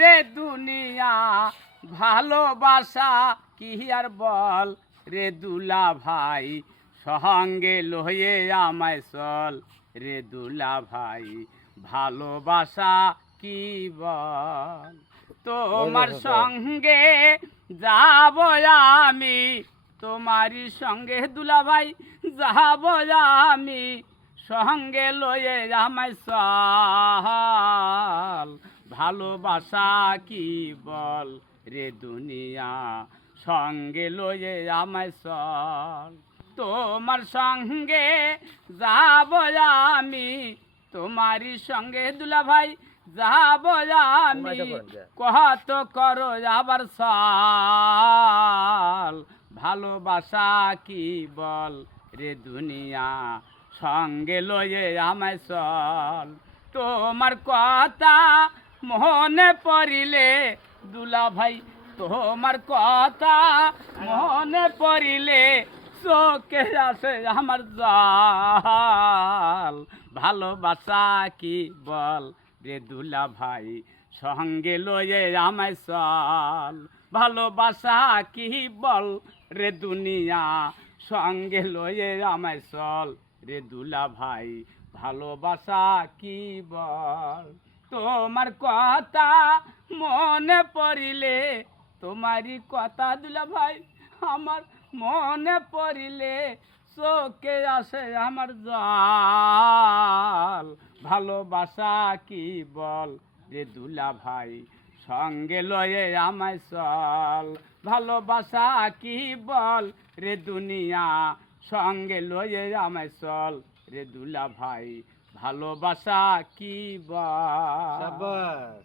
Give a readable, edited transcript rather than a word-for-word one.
রে দুনিয়া ভালোবাসা কি আর বল রে দুলা ভাই সঙ্গে লয়ে আমায় চল রে দুলা ভাই ভালোবাসা কি বল তোমার সঙ্গে যাব আমি তোমারই সঙ্গে দুলা ভাই যাব আমি সঙ্গে লয়ে আমায় চল ভালোবাসা কি বল রে দুনিয়া সঙ্গে লয়ে আমায় চল তোমার সঙ্গে যাব আমি তোমারই সঙ্গে দুলা ভাই যাব আমি কত করো আবার চল ভালোবাসা কি বল রে দুনিয়া সঙ্গে লয়ে আমায় চল তোমার কথা মনে পড়িলে দুলা ভাই তোমার কথা মনে পড়িলে চোখে আসে আমার জল ভালোবাসা কি বল রে দুলা ভাই সঙ্গে লয়ে আমায় চল ভালোবাসা কি বল রে দুনিয়া সঙ্গে লয়ে আমায় চল রে দুলা ভাই ভালোবাসা কি বল তোমার কথা মনে পড়িলে তোমারই কথা দুলা ভাই আমার মনে পড়িলে চোখে আসে আমার জল ভালোবাসা কি বল রে দুলা ভাই সঙ্গে লয়ে আমায় চল ভালোবাসা কি বল রে দুনিয়া সঙ্গে লয়ে আমায় চল রে দুলা ভাই ভালোবাসা কি বল।